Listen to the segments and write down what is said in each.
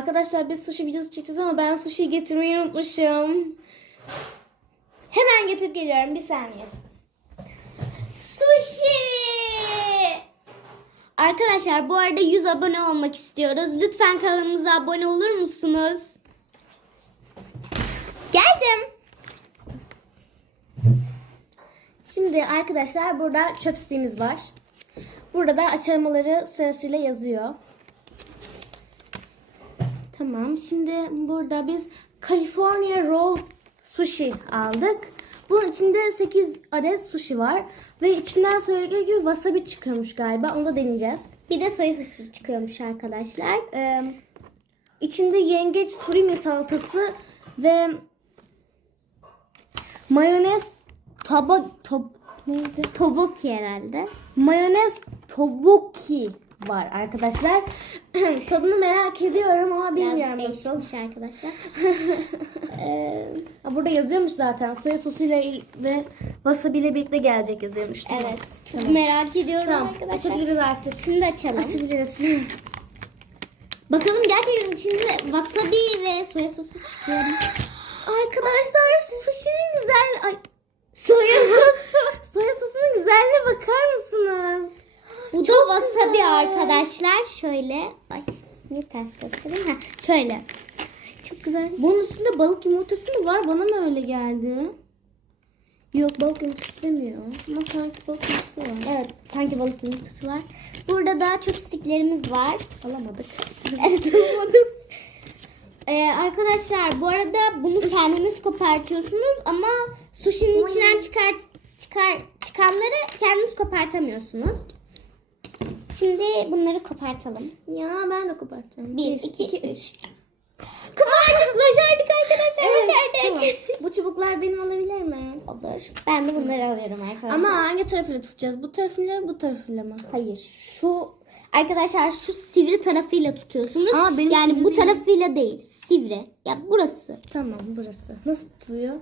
Arkadaşlar biz sushi videosu çekeceğiz ama ben sushi getirmeyi unutmuşum. Hemen getirip geliyorum bir saniye. Sushi! Arkadaşlar bu arada 100 abone olmak istiyoruz. Lütfen kanalımıza abone olur musunuz? Geldim. Şimdi arkadaşlar burada chopstick'imiz var. Burada da aşamaları sırasıyla yazıyor. Tamam. Şimdi burada biz California Roll Sushi aldık. Bunun içinde 8 adet sushi var. Ve içinden söylediği gibi wasabi çıkıyormuş galiba. Onu da deneyeceğiz. Bir de soya sosu çıkıyormuş arkadaşlar. Ee, içinde yengeç surimi salatası ve mayonez taba tob neydi? Toboki herhalde. Mayonez tobuki var arkadaşlar. Tadını merak ediyorum ama bilmiyorum Birazcık nasıl. arkadaşlar. Ha, Burada yazıyormuş zaten. Soya sosuyla ve wasabi ile birlikte gelecek yazıyormuş. Evet. Çok merak ediyorum Tamam. arkadaşlar. Açabiliriz artık. Şimdi açalım. Açabiliriz. Bakalım gerçekten içinde wasabi ve soya sosu çıkıyor arkadaşlar sushi'nin güzel... Ay, Soya sosu. soya sosunun güzelliğine bakar mısınız? Bu da Çok wasabi güzel. arkadaşlar. Şöyle. Ay niye ters göstereyim? Ha, şöyle. Çok güzel. Bunun üstünde balık yumurtası mı var? Bana mı öyle geldi? Yok balık yumurtası demiyor. Ama sanki balık yumurtası var. Evet sanki balık yumurtası var. Burada da chopsticklerimiz var. Alamadık. Evet anlamadım. Ee, arkadaşlar bu arada bunu kendiniz kopartıyorsunuz ama sushi'nin içinden çıkart, çıkar, çıkanları kendiniz kopartamıyorsunuz. Şimdi bunları kopartalım. Ya ben de kopartacağım. Bir, iki, üç. Kopardık, başardık arkadaşlar, başardık. Tamam. Bu çubuklar benim olabilir mi? Olur. Ben de bunları alıyorum arkadaşlar. Ama hangi tarafıyla tutacağız? Bu tarafıyla bu tarafıyla mı? hayır, şu arkadaşlar şu sivri tarafıyla tutuyorsunuz. Aa, benim yani bu değil. tarafıyla değil, sivri. Ya burası. Tamam burası. Nasıl tutuluyor?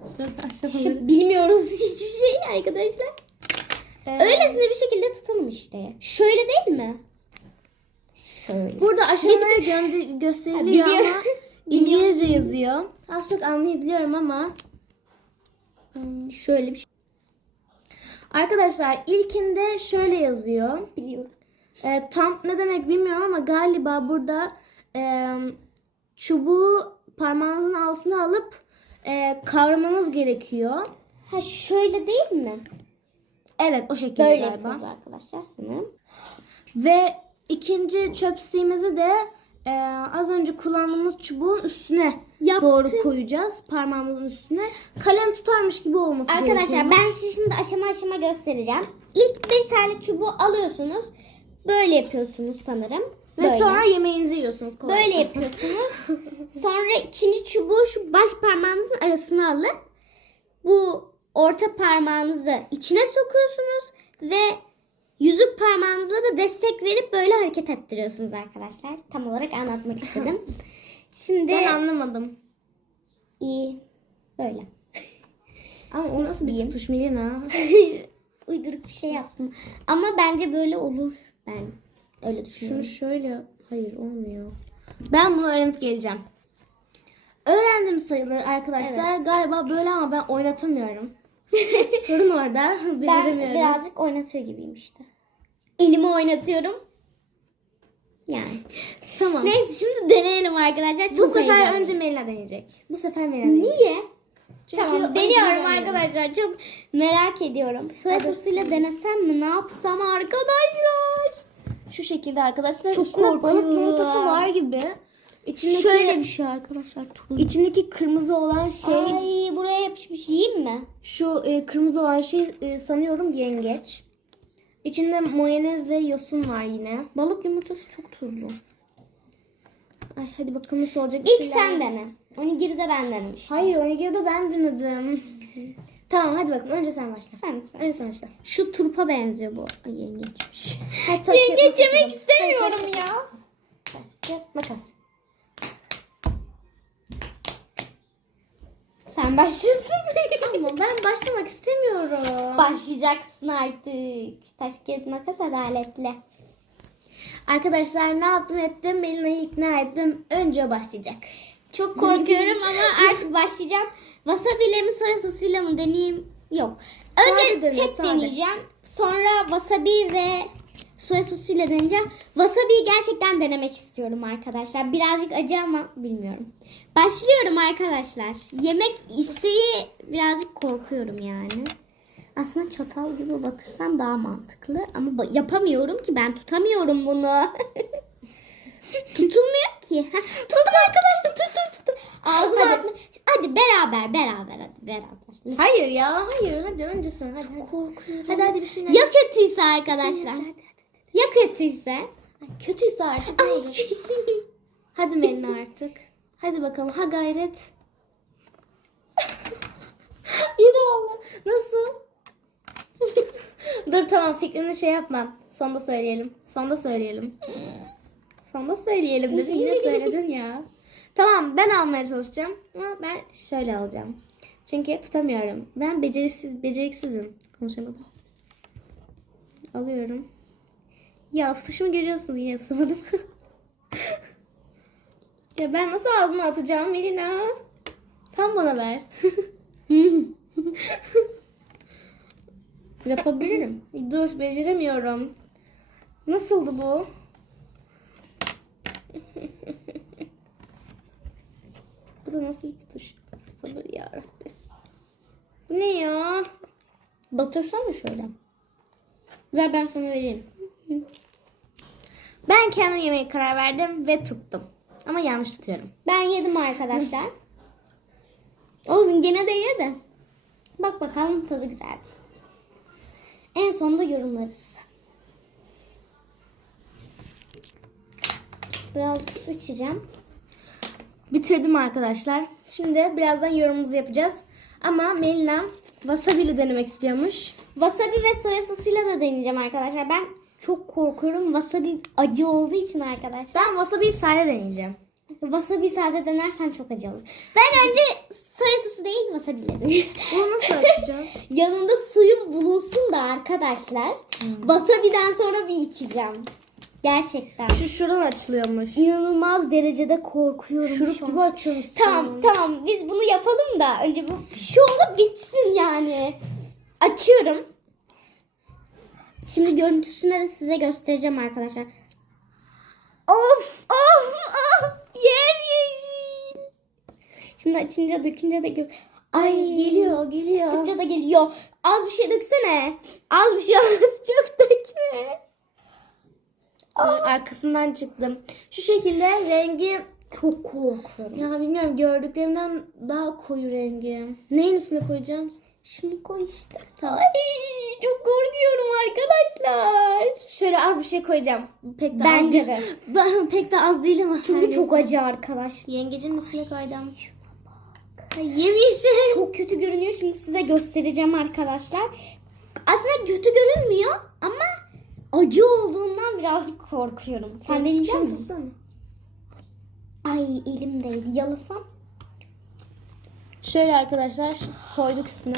Şu bilmiyoruz hiçbir şey arkadaşlar. Ee, Öylesine bir şekilde tutalım işte. Şöyle değil mi? Şöyle. Burada aşamaları gö- gösteriliyor ama İngilizce yazıyor. Az çok anlayabiliyorum ama Hmm, Şöyle bir şey Arkadaşlar ilkinde şöyle yazıyor. biliyorum. Ee, tam ne demek bilmiyorum ama galiba burada e, çubuğu parmağınızın altına alıp e, kavramanız gerekiyor. Ha şöyle değil mi? Evet o şekilde Böyle galiba. yapıyoruz arkadaşlar sanırım. Ve ikinci chopstick'imizi de e, az önce kullandığımız çubuğun üstüne Yaptım. doğru koyacağız. Parmağımızın üstüne. Kalem tutarmış gibi olması Arkadaşlar gerekiyor. ben size şimdi aşama aşama göstereceğim. İlk bir tane çubuğu alıyorsunuz. Böyle yapıyorsunuz sanırım. Ve Böyle. sonra yemeğinizi yiyorsunuz. kolay. Böyle yapıyorsunuz. Sonra ikinci çubuğu şu baş parmağınızın arasına alıp bu orta parmağınızı içine sokuyorsunuz ve yüzük parmağınızla da destek verip böyle hareket ettiriyorsunuz arkadaşlar. Tam olarak anlatmak istedim. Şimdi Ben anlamadım. iyi böyle. Ama o nasıl bir tutuş Milena? Uyduruk bir şey yaptım. Ama bence böyle olur. Ben öyle düşünüyorum. Şunu şöyle... Hayır olmuyor. Ben bunu öğrenip geleceğim. Öğrendim sayılır arkadaşlar. Evet. Galiba böyle ama ben oynatamıyorum. Sorun orada. Ben birazcık oynatıyor gibiyim işte. Elimi oynatıyorum. Yani. Tamam. Neyse şimdi deneyelim arkadaşlar. Bu Çok sefer heyecanlıyım. önce Melina deneyecek. Bu sefer Melina deneyecek. Niye? Çünkü tamam deniyorum arkadaşlar. Çok merak ediyorum. Soya sosuyla denesem mi? Ne yapsam arkadaşlar? Şu şekilde arkadaşlar. Çok Üstünde balık korkuyorum. yumurtası var gibi. İçindeki, Şöyle bir şey arkadaşlar. Turuncu. içindeki kırmızı olan şey Ay buraya yapışmış. Yiyeyim mi? şu e, kırmızı olan şey e, sanıyorum yengeç. İçinde mayonezle yosun var yine. Balık yumurtası çok tuzlu. Ay hadi bakalım nasıl olacak. İlk Bismillah. sen dene. Onigiri de ben denemiştim. Hayır Onigiri'de ben denedim. tamam hadi bakalım önce sen başla. Sen sen. Önce sen başla. Şu turpa benziyor bu. Ay yengeçmiş. Yengeç yemek istemiyorum ya. taş, makas. Sen başlasın. Ama ben başlamak istemiyorum. Başlayacaksın artık. Taş kağıt makas adaletli. Arkadaşlar ne yaptım ettim? Melina'yı ikna ettim. Önce başlayacak. Çok korkuyorum ama artık başlayacağım. Wasabi ile mi soya sosuyla mı deneyeyim? Yok. Önce Sade dene, tek sade. deneyeceğim. Sonra wasabi ve soya sosuyla deneyeceğim. Wasabi'yi gerçekten denemek istiyorum arkadaşlar. Birazcık acı ama bilmiyorum. Başlıyorum arkadaşlar. Yemek isteği birazcık korkuyorum yani. Aslında çatal gibi batırsam daha mantıklı. Ama yapamıyorum ki ben tutamıyorum bunu. Tutulmuyor ki. Heh, Tuttum arkadaşlar tuttum tuttum. Ağzıma Hadi. atma. Hadi beraber beraber hadi beraber. Hayır ya hayır. Hadi önce sen. Hadi hadi. Korkuyorum. Hadi hadi bismillah. Ya kötüyse arkadaşlar. Hadi, hadi, Ya kötüyse. hadi. Kötüyse artık ne olur. Hadi Melina artık. Hadi bakalım. Ha gayret. Yine oldu. Nasıl? Dur tamam fikrini şey yapma. Sonda söyleyelim. Sonda söyleyelim. Sonda söyleyelim dedim. Yine söyledin ya. Tamam ben almaya çalışacağım. Ama ben şöyle alacağım. Çünkü tutamıyorum. Ben beceriksiz, beceriksizim. Konuşamadım. Alıyorum. Ya ısışımı görüyorsunuz yine ısırmadım. ya ben nasıl ağzıma atacağım Melina? Sen bana ver. Yapabilirim. Dur beceremiyorum. Nasıldı bu? bu da nasıl hiç tuş? Sabır yarabbim. Bu ne ya? Batırsana şöyle. Ver ben sana vereyim. Ben kendim yemeye karar verdim ve tuttum. Ama yanlış tutuyorum. Ben yedim arkadaşlar. Olsun gene de ye de. Bak bakalım tadı güzel. En sonunda yorumlarız. Birazcık su içeceğim. Bitirdim arkadaşlar. Şimdi birazdan yorumumuzu yapacağız. Ama Melina wasabi ile denemek istiyormuş. Wasabi ve soya sosuyla da deneyeceğim arkadaşlar. Ben çok korkuyorum. Wasabi acı olduğu için arkadaşlar. Ben wasabi'yi sade deneyeceğim. Wasabi sade denersen çok acı olur. Ben önce soya sosu değil wasabi ile deneyeyim. Bunu nasıl açacağız? Yanında suyum bulunsun da arkadaşlar. Wasabi'den sonra bir içeceğim. Gerçekten. Şu şuradan açılıyormuş. İnanılmaz derecede korkuyorum şu Şurup an. gibi açıyormuş. Tamam tamam biz bunu yapalım da önce bu şu olup bitsin yani. Açıyorum. Şimdi görüntüsünü de size göstereceğim arkadaşlar. Of of of yemyeşil. Şimdi açınca dökünce de gö- Ay geliyor, geliyor. Sıktıkça da geliyor. Az bir şey döksene. Az bir şey az çok dökme. Arkasından çıktım. Şu şekilde rengi Çok korkuyorum. ya bilmiyorum gördüklerimden daha koyu rengi. Neyin üstüne koyacağım? Şunu koy işte. Tamam. Ay çok korkuyorum arkadaşlar. Şöyle az bir şey koyacağım. Pek de az Bence değil. de. Ben pek de az değil ama. Çünkü her çok acı arkadaşlar. Yengecin üstüne koydum. Ay, Yemişim. Çok kötü görünüyor. Şimdi size göstereceğim arkadaşlar. Aslında kötü görünmüyor ama acı olduğundan birazcık korkuyorum. Sen deneyecek Şunu misin? tutsana. Ay elimdeydi. Yalasam. Şöyle arkadaşlar koyduk üstüne.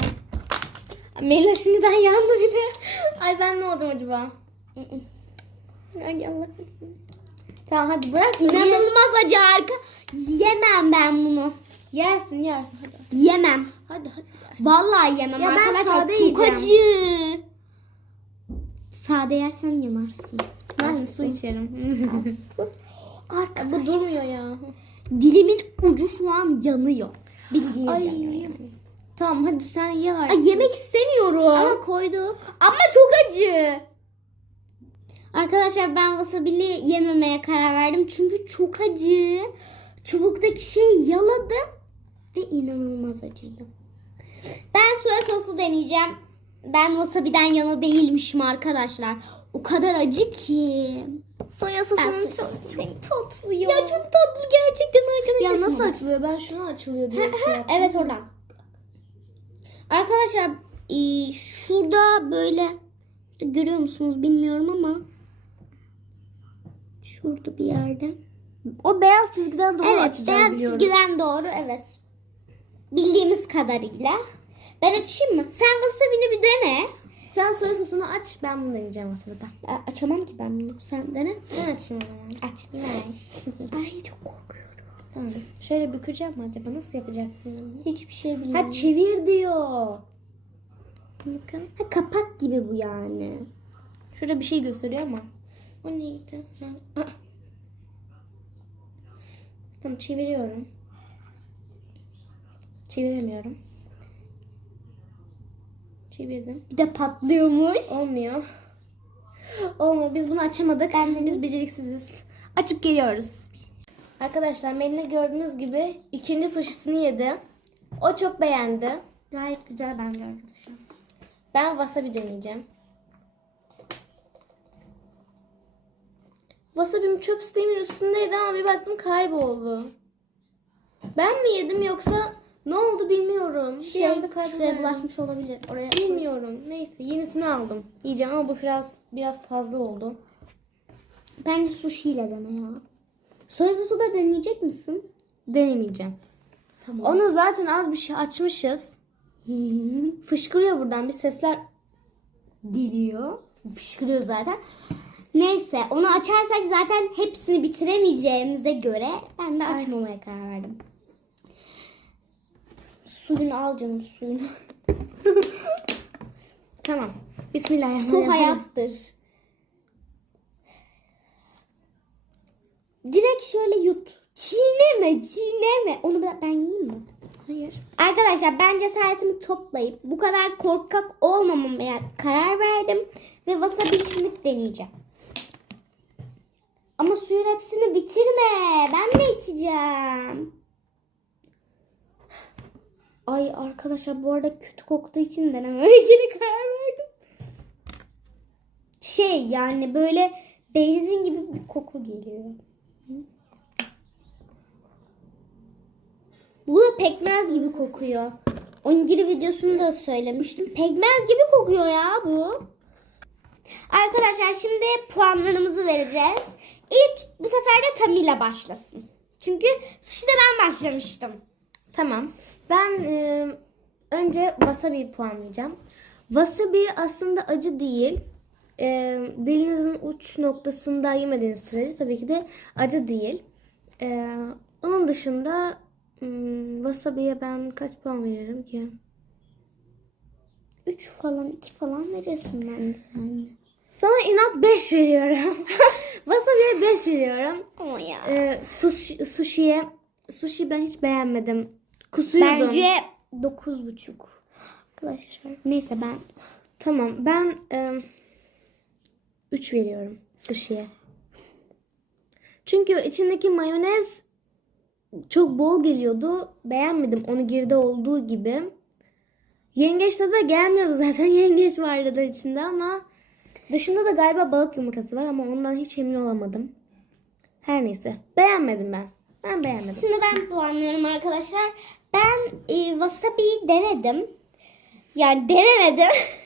Melih şimdiden yandı bile. Ay ben ne oldum acaba? Ay Allah. Tamam hadi bırak. İnanılmaz acı arka. Yemem ben bunu. Yersin yersin hadi. Yemem. Hadi hadi. yersin. Vallahi yemem Ya ben arkadaşlar. sade Çok acı. Sade yersen yanarsın. Ben su içerim. Bu Arkadaşlar durmuyor ya. dilimin ucu şu an yanıyor. Bildiğiniz Ay. yanıyor yani. Tamam hadi sen ye artık. Ay, yemek istemiyorum. Ama Ama, koyduk. çok acı. Arkadaşlar ben wasabi'li yememeye karar verdim. Çünkü çok acı. Çubuktaki şeyi yaladım. Ve inanılmaz acıydı. Ben soya sosu deneyeceğim. Ben wasabi'den yana değilmişim arkadaşlar. O kadar acı ki. Soya sosunun çok, tatlı ya. Ya çok tatlı gerçekten arkadaşlar. Ya nasıl açılıyor? Ben şunu açılıyor diye şey. Evet oradan. Arkadaşlar e, şurada böyle görüyor musunuz bilmiyorum ama şurada bir yerde. O beyaz çizgiden doğru evet açacağım beyaz biliyorum. çizgiden doğru evet. Bildiğimiz kadarıyla. Ben açayım mı? Sen wasabi'ni bir dene. Sen soya sosunu aç ben bunu deneyeceğim o sırada. A- açamam ki ben bunu. Sen dene. Ben açayım o zaman. Aç. Ay çok korkuyorum. Tamam. Şöyle bükeceğim mi acaba? Nasıl yapacak? Hiçbir şey bilmiyorum. Ha çevir diyor. Bakın. Ha, kapak gibi bu yani. Şurada bir şey gösteriyor ama. O neydi? Ha. Aa. Tamam çeviriyorum. Çeviremiyorum. Çevirdim. Bir de patlıyormuş. Olmuyor. Olmuyor. Biz bunu açamadık. Biz beceriksiziz. Açıp geliyoruz. Arkadaşlar Melina gördüğünüz gibi ikinci sushisini yedi. O çok beğendi. Gayet güzel bence arkadaşlar. Ben wasabi deneyeceğim. Wasabi'm çöp sistemin üstündeydi ama bir baktım kayboldu. Ben mi yedim yoksa ne oldu bilmiyorum. Bir Şey, anda şuraya kayboldu. bulaşmış olabilir. Oraya Bilmiyorum. Neyse yenisini aldım. Yiyeceğim ama bu biraz biraz fazla oldu. Bence sushi ile dene ya. Soya sosu da deneyecek misin? Denemeyeceğim. Tamam. Onu zaten az bir şey açmışız. Fışkırıyor buradan bir sesler. geliyor. Fışkırıyor zaten. Neyse onu açarsak zaten hepsini bitiremeyeceğimize göre ben de açmamaya karar verdim. Suyunu al canım suyunu. Tamam. Su Bismillahirrahmanirrahim. hayattır. Direkt şöyle yut. Çiğneme, çiğneme. Onu ben, ben yiyeyim mi? Hayır. Arkadaşlar ben cesaretimi toplayıp bu kadar korkak olmamaya karar verdim. Ve wasabi şimdi deneyeceğim. Ama suyun hepsini bitirme. Ben de içeceğim. Ay arkadaşlar bu arada kötü koktuğu için denemeye geri karar verdim. Şey yani böyle benzin gibi bir koku geliyor. Bu da pekmez gibi kokuyor. Ongiri videosunda da söylemiştim. Pekmez gibi kokuyor ya bu. Arkadaşlar şimdi puanlarımızı vereceğiz. İlk bu sefer de Tamila başlasın. Çünkü sushi'de ben başlamıştım. Tamam. Ben e, önce wasabi puanlayacağım. Wasabi aslında acı değil. E, dilinizin uç noktasında yemediğiniz sürece tabii ki de acı değil. E, onun dışında hmm, wasabi'ye ben kaç puan veririm ki? 3 falan 2 falan verirsin bence. Yani. Sana inat 5 veriyorum. Wasabi'ye 5 veriyorum. Ama ya. E, sushi, sushi'ye sushi ben hiç beğenmedim. Kusuyordum. Bence 9,5. Arkadaşlar. Neyse ben Tamam ben 3 veriyorum sushi'ye. Çünkü içindeki mayonez çok bol geliyordu. Beğenmedim onu girdi olduğu gibi. Yengeçte de gelmiyordu zaten. Yengeç vardı da içinde ama dışında da galiba balık yumurtası var ama ondan hiç emin olamadım. Her neyse. Beğenmedim ben. Ben beğenmedim. Şimdi ben puanlıyorum arkadaşlar. Ben e, wasabi'yi denedim. Yani denemedim.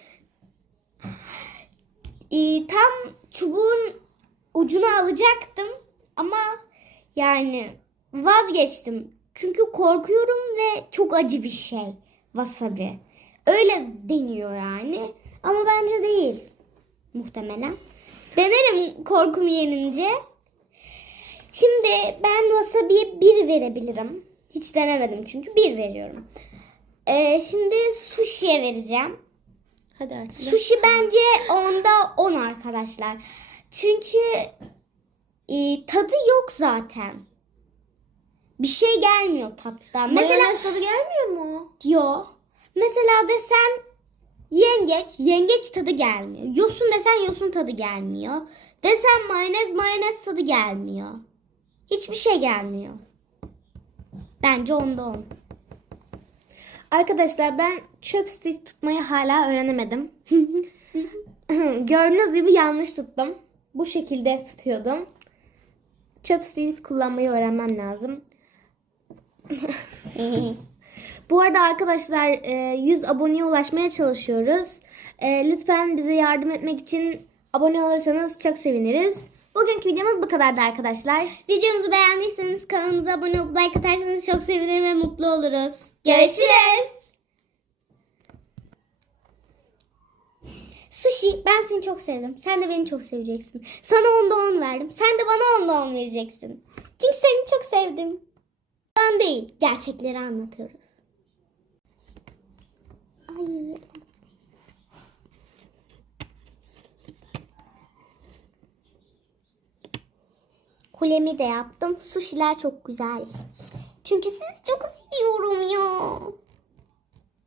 E, tam çubuğun ucunu alacaktım ama yani vazgeçtim. Çünkü korkuyorum ve çok acı bir şey wasabi. Öyle deniyor yani ama bence değil muhtemelen. Denerim korkumu yenince. Şimdi ben wasabi'ye 1 verebilirim. Hiç denemedim çünkü 1 veriyorum. Ee, şimdi sushi'ye vereceğim. Hadi artık. Sushi bence onda 10 arkadaşlar. Çünkü e, tadı yok zaten. Bir şey gelmiyor tattan. Mesela Mayonez tadı gelmiyor mu? Yo. Mesela desen yengeç, yengeç tadı gelmiyor. Yosun desen yosun tadı gelmiyor. Desen mayonez, mayonez tadı gelmiyor. Hiçbir şey gelmiyor. Bence onda on. Arkadaşlar ben chopstick tutmayı hala öğrenemedim. Gördüğünüz gibi yanlış tuttum. Bu şekilde tutuyordum. Chopstick kullanmayı öğrenmem lazım. Bu arada arkadaşlar e, 100 aboneye ulaşmaya çalışıyoruz. E, Lütfen bize yardım etmek için abone olursanız çok seviniriz. Bugünkü videomuz bu kadardı arkadaşlar. Videomuzu beğendiyseniz kanalımıza abone olup like atarsanız çok sevinirim ve mutlu oluruz. Görüşürüz. Sushi ben seni çok sevdim. Sen de beni çok seveceksin. Sana onda 10 verdim. Sen de bana onda 10 vereceksin. Çünkü seni çok sevdim. Ben değil. Gerçekleri anlatıyoruz. Ay. Kulemi de yaptım. Sushiler çok güzel. Çünkü sizi çok seviyorum ya.